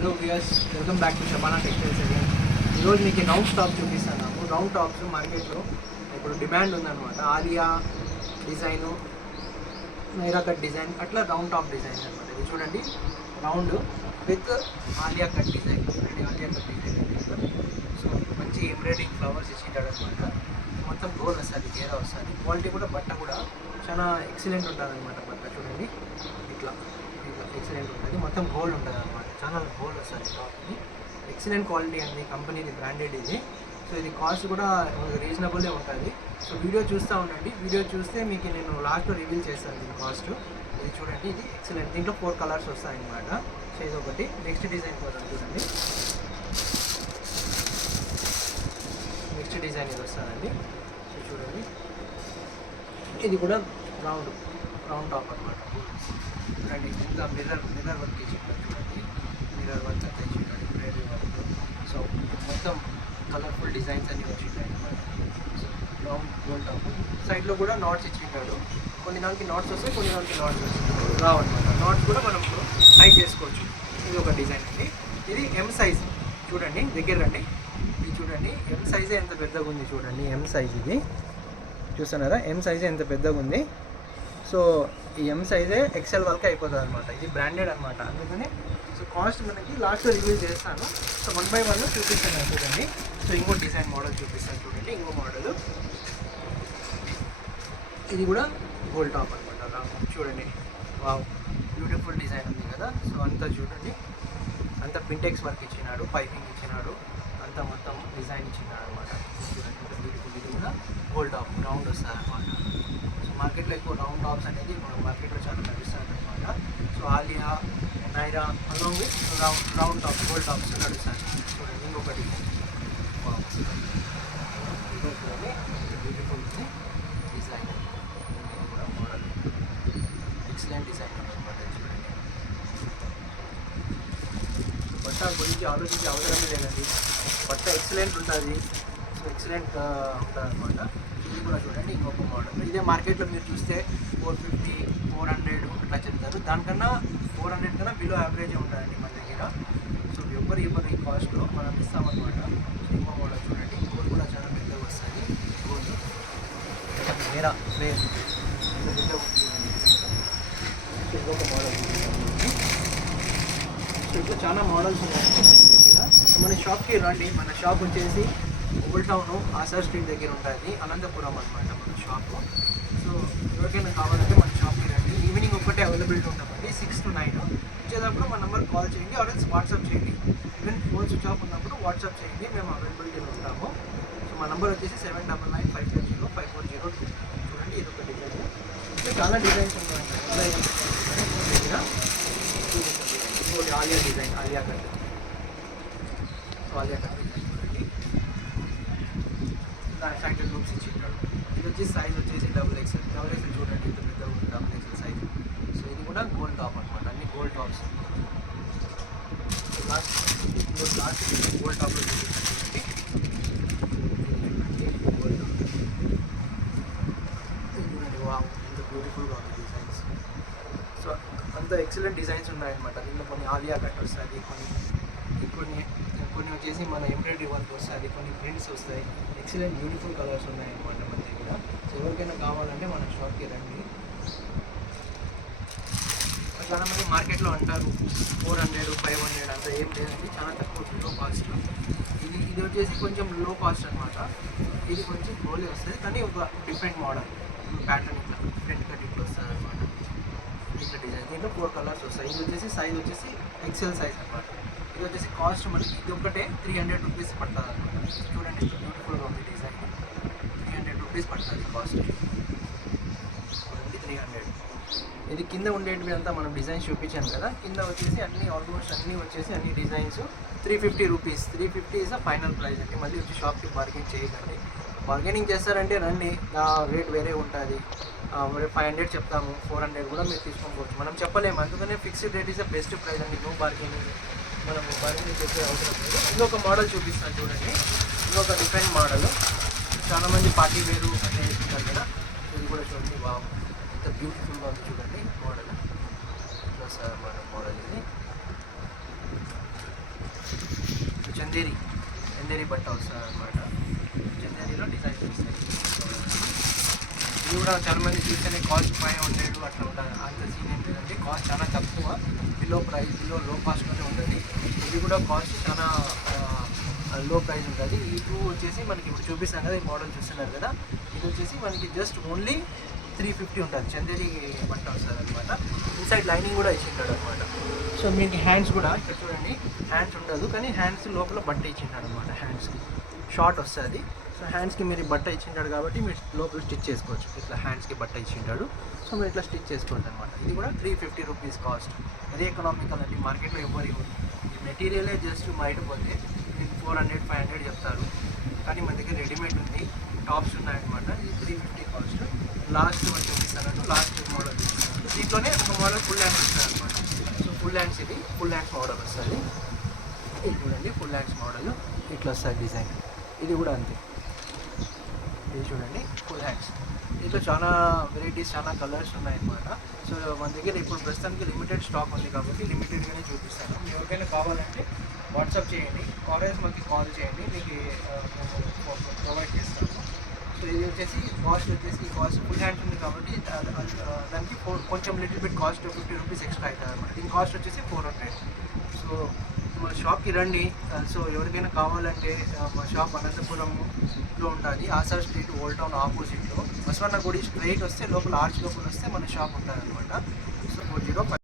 Hello viewers, welcome back to Shabana textiles again. ఈరోజు మీకు round top చూపిస్తాను. రౌండ్ టాప్స్ మార్కెట్లో ఇప్పుడు డిమాండ్ ఉందన్నమాట. Alia design, Naira cut design, అట్లా రౌండ్ టాప్ డిజైన్ అనమాట. ఇది చూడండి, round with Alia cut design. చూడండి, ఆలియా కట్ డిజైన్. సో మంచి ఎంబ్రాయిడింగ్ ఫ్లవర్స్ ఇచ్చింటాడు అనమాట. మొత్తం గోల్ వస్తుంది, గేరా వస్తుంది. క్వాలిటీ కూడా, బట్ట కూడా చాలా ఎక్సలెంట్ ఉంటుంది అనమాట. బట్ట చూడండి, ఇట్లా ఇట్లా ఎక్సలెంట్ ఉంటుంది. మొత్తం గోల్డ్ ఉంటుంది అనమాట. చాలా గోల్డ్ వస్తుంది టాప్కి. ఎక్సలెంట్ క్వాలిటీ అండి, కంపెనీది బ్రాండెడ్ ఇది. సో ఇది కాస్ట్ కూడా రీజనబుల్గా ఉంటుంది. సో వీడియో చూస్తూ ఉండండి. వీడియో చూస్తే మీకు నేను లాస్ట్లో రివీల్ చేస్తాను దీని కాస్ట్. ఇది చూడండి, ఇది ఎక్సలెంట్. దీంట్లో 4 కలర్స్ వస్తాయి అన్నమాట. సో ఇది ఒకటి. నెక్స్ట్ డిజైన్ కోసం చూడండి, నెక్స్ట్ డిజైన్ ఇది వస్తుందండి. సో చూడండి, ఇది కూడా రౌండ్ టాప్ అనమాట. చూడండి, ఇంకా మిర్రర్ వర్క్ ఇచ్చింటారు. చూడండి, మిర్రర్ వర్క్ అంతా ఇచ్చింటాడు, ఎంబ్రాయిడరీ వర్క్. సో మొత్తం కలర్ఫుల్ డిజైన్స్ అన్నీ వచ్చింటాయి అనమాట. So round gold top. సైడ్లో కూడా నాట్స్ ఇచ్చింటాడు. కొన్ని దానికి నాట్స్ వస్తాయి, కొన్ని దానికి నాట్స్ రావు అనమాట. నాట్స్ కూడా మనం టై చేసుకోవచ్చు. ఇది ఒక డిజైన్ అండి. ఇది ఎం సైజ్. చూడండి, దగ్గర రండి. ఇది చూడండి, ఎం సైజే ఎంత పెద్దగా ఉంది. చూడండి, ఎం సైజ్. ఇది చూస్తున్నారా, ఎం సైజే ఎంత పెద్దగా ఉంది. సో ఈ ఎం సైజే ఎక్సెల్ వరకు అయిపోతుంది అనమాట. ఇది బ్రాండెడ్ అనమాట. అందుకని సో కాస్ట్ మనకి లాస్ట్లో రివ్యూ చేస్తాను. సో 1 by 1 చూపిస్తాను చూడండి. సో ఇంకో డిజైన్ మోడల్ చూపిస్తాను చూడండి. ఇంకో మోడల్, ఇది కూడా గోల్డ్ టాప్ అనమాట. చూడండి, వావ్, బ్యూటిఫుల్ డిజైన్ ఉంది కదా. సో అంతా చూడండి, అంతా పింటెక్స్ వర్క్ ఇచ్చినాడు, పైపింగ్ ఇచ్చినాడు, అంతా మొత్తం డిజైన్ ఇచ్చినాడు అనమాట. చూడండి, బ్యూటిఫుల్. ఇది కూడా గోల్డ్ టాప్, రౌండ్ వస్తుంది అనమాట. సో మార్కెట్లో ఎక్కువ రౌండ్ టాప్స్ అనేది మన మార్కెట్లో చాలా నడుస్తుంది అనమాట. So Alia, Naira along with round top, gold tops నడుస్తాయి. చూడండి, ఇంకొకటి చూడండి, బ్యూటిఫుల్ ఉంది డిజైన్. కూడా మోడల్ ఎక్సలెంట్ డిజైన్ అనమాట. చూడండి, బట్ట గురించి ఆలోచించే అవసరమే లేదండి. బట్ట ఎక్సలెంట్ ఉంటుంది. సో ఎక్సలెంట్ ఉంటుంది అనమాట. ఇది కూడా చూడండి, ఇంకొక మోడల్. ఇదే మార్కెట్లో మీరు చూస్తే 450, 400 అట్లా చెప్తారు. దానికన్నా 400 కన్నా బిలో యావరేజ్ ఉంటుందండి మన దగ్గర. సో ఎవరు ఈ కాస్ట్లో మనం ఇస్తామన్నమాట. సో ఇంకో మోడల్ చూడండి, గోల్డ్ కూడా చాలా పెద్దగా వస్తుంది. గోల్డ్ వేరా ఫ్రేమ్ ఇంత పెద్దగా ఉంటుంది. సో ఇంకొక మోడల్. సో ఇట్లా చాలా మోడల్స్ ఉన్నాయండి మన దగ్గర. సో మన షాప్కి రండి. మన షాప్ వచ్చేసి ఓల్డ్ టౌన్ ఆసార్ స్ట్రీట్ దగ్గర ఉంటుంది, అనంతపురం అనమాట మన షాపు. సో ఎవరికైనా కావాలంటే మన షాప్కి రండి. ఈవినింగ్ ఒక్కటే అవైలబిలిటీ ఉంటామండి, 6 to 9. వచ్చేటప్పుడు మన నెంబర్ కాల్ చేయండి, ఆర్ఎల్స్ వాట్సాప్ చేయండి. ఈవెన్ ఫోన్ స్విచ్ ఆఫ్ ఉన్నప్పుడు వాట్సాప్ చేయండి, మేము అవైలబిలిటీలో ఉంటాము. సో మా నెంబర్ వచ్చేసి 7995205402. చూడండి, ఇది ఒక డిజైన్. ఇంకా చాలా డిజైన్స్ ఉన్నాయండి దగ్గర. ఇంకోటి Alia design, Alia cut. So Alia cut design చూడండి, దాని సైడ్ లూప్స్ ఇచ్చింటాడు. ఇది వచ్చేసి సైజ్ వచ్చేసి XXL. చూడండి, ఇంత పెద్దగా ఉంది XXL సైజ్. సో ఇది కూడా గోల్డ్ టాప్ అనమాట. అన్ని గోల్డ్ టాప్స్. లాస్ట్ గోల్డ్ టాప్లో చూడండి, గోల్డ్ టాప్. చూడండి, వావ్, ఇంత బ్యూటిఫుల్గా ఉంది డిజైన్స్. సో అంత ఎక్సలెంట్ డిజైన్స్ ఉన్నాయన్నమాట. దీంట్లో కొన్ని ఆలియా కట్ వస్తుంది, కొన్ని వచ్చేసి మన ఎంబ్రాయిడరీ వర్క్ వస్తుంది, కొన్ని ప్రింట్స్ వస్తాయి. ఎక్సలెంట్ బ్యూటిఫుల్ కలర్స్ ఉన్నాయన్నమాట మన దగ్గర. సో ఎవరికైనా కావాలంటే మన షాప్కి రండి. చాలామంది మార్కెట్లో అంటారు 400, 500 అంత ఏం లేదండి, చాలా తక్కువ, లో కాస్ట్. ఇది వచ్చేసి కొంచెం లో కాస్ట్ అనమాట. ఇది కొంచెం గోలీ వస్తుంది, కానీ ఒక డిఫరెంట్ మోడల్ ప్యాటర్న్. ఇట్లా ఫ్రంట్ కట్ ఇట్లా వస్తుంది అనమాట. ఇట్లా డిజైన్. దీంట్లో 4 కలర్స్ వస్తాయి. ఇది వచ్చేసి సైజ్ వచ్చేసి XL సైజ్ అనమాట. ఇది వచ్చేసి కాస్ట్ మనకి ఇది ఒకటే 300 రూపీస్ పడుతుంది అనమాట. చూడండి, బ్యూటిఫుల్గా ఉంది డిజైన్. 300 రూపీస్ పడుతుంది కాస్ట్. 300. ఇది కింద ఉండేటివి అంతా మనం డిజైన్స్ చూపించాను కదా. కింద వచ్చేసి ఆల్మోస్ట్ అన్నీ వచ్చేసి అన్ని designs 350 rupees. 350 is a final price అండి. మళ్ళీ వచ్చి షాప్కి బార్గెన్ చేయకండి. బార్గెనింగ్ చేస్తారంటే రండి, రేట్ వేరే ఉంటుంది. 500 చెప్తాము, 400 కూడా మీరు తీసుకోవచ్చు. మనం చెప్పలేము, అందుకనే fixed rate is the best price అండి. నో బార్గెనింగ్, మనం బార్గెనింగ్ చేసే అవసరం లేదు. ఇంకొక మోడల్ చూపిస్తాను చూడండి, ఇంకొక డిఫరెంట్ మోడల్. చాలామంది పార్టీ వేరు అంటే ఇస్తారు కదా. ఇది కూడా చూడండి, వావ్, ఇంత బ్యూటిఫుల్గా ఉంది చూడండి మోడల్. ఇట్లా సార్ మన మోడల్ ఇది. చందేరి బట్ట వస్తుంది అనమాట. చందేరిలో డిజైన్స్ వస్తాయి. ఇది కూడా చాలా మంది చూస్తేనే కాస్ట్ 500 అట్లా ఉంటుంది. అంత సీన్ ఏం లేదండి, కాస్ట్ చాలా తక్కువ, బిలో లో కాస్ట్లోనే ఉంటుంది. ఇది కూడా కాస్ట్ చాలా లో ప్రైస్ ఉంటుంది. ఈ టూ వచ్చేసి మనకి ఇప్పుడు చూపిస్తాం కదా, ఈ మోడల్ చూస్తున్నారు కదా, ఇది వచ్చేసి మనకి జస్ట్ ఓన్లీ 350 ఉంటుంది. చందేరి బట్ట వస్తుంది అనమాట. ఇన్సైడ్ లైనింగ్ కూడా ఇచ్చింటాడు అనమాట. సో మీకు హ్యాండ్స్ కూడా ఇక్కడ చూడండి, హ్యాండ్స్ ఉండదు కానీ హ్యాండ్స్ లోపల బట్ట ఇచ్చింటాడు అనమాట. హ్యాండ్స్కి షార్ట్ వస్తుంది. సో హ్యాండ్స్కి మీరు బట్ట ఇచ్చింటాడు కాబట్టి మీరు లోపల స్టిచ్ చేసుకోవచ్చు. ఇట్లా హ్యాండ్స్కి బట్ట ఇచ్చింటాడు, సో మీరు ఇట్లా స్టిచ్ చేసుకోవచ్చు అనమాట. ఇది కూడా 350 రూపీస్ కాస్ట్. వెరీ ఎకనామికల్ అండి. మార్కెట్లో ఎవరు ఈ మెటీరియలే జస్ట్ బయట పోతే మీకు 400-500 చెప్తారు, కానీ మన దగ్గర రెడీమేడ్ ఉంది, టాప్స్ ఉన్నాయన్నమాట. ఇది 350 కాస్ట్. లాస్ట్ వన్ చూపిస్తాను, లాస్ట్ మోడల్ చూపిస్తాను. దీంట్లోనే ఒక మోడల్ ఫుల్ హ్యాండ్స్ వస్తుంది అనమాట. సో ఫుల్ హ్యాండ్స్, ఇది ఫుల్ హ్యాండ్స్ మోడల్ వస్తుంది. ఇది చూడండి, ఫుల్ హ్యాండ్స్ మోడల్ ఇట్లా వస్తుంది డిజైన్. ఇది కూడా అంతే, ఇది చూడండి ఫుల్ హ్యాండ్స్. దీంట్లో చాలా వెరైటీస్, చాలా కలర్స్ ఉన్నాయన్నమాట. సో మన దగ్గర ఇప్పుడు ప్రస్తుతానికి లిమిటెడ్ స్టాక్ ఉంది కాబట్టి లిమిటెడ్గానే చూపిస్తాను. మీరు ఎవరికైనా కావాలంటే వాట్సాప్ చేయండి, ఆర్ఎస్ మాకు కాల్ చేయండి, మీకు ప్రొవైడ్ చేస్తాను. సో ఇది వచ్చేసి కాస్ట్ ఫుల్ హ్యాండ్స్ ఉంది కాబట్టి దానికి కొంచెం little bit cost 50 rupees extra అవుతుంది అనమాట. దీని కాస్ట్ వచ్చేసి 400. సో మన షాప్కి రండి. సో ఎవరికైనా కావాలంటే మా షాప్ అనంతపురంలో ఉంటుంది, ఆసార్ స్ట్రీట్, ఓల్డ్ టౌన్ ఆపోజిట్లో. బసవన్న గుడి స్ట్రైట్ వస్తే లోపల ఆర్చ్ లోపల వస్తే మన షాప్ ఉంటుంది అనమాట. సో 405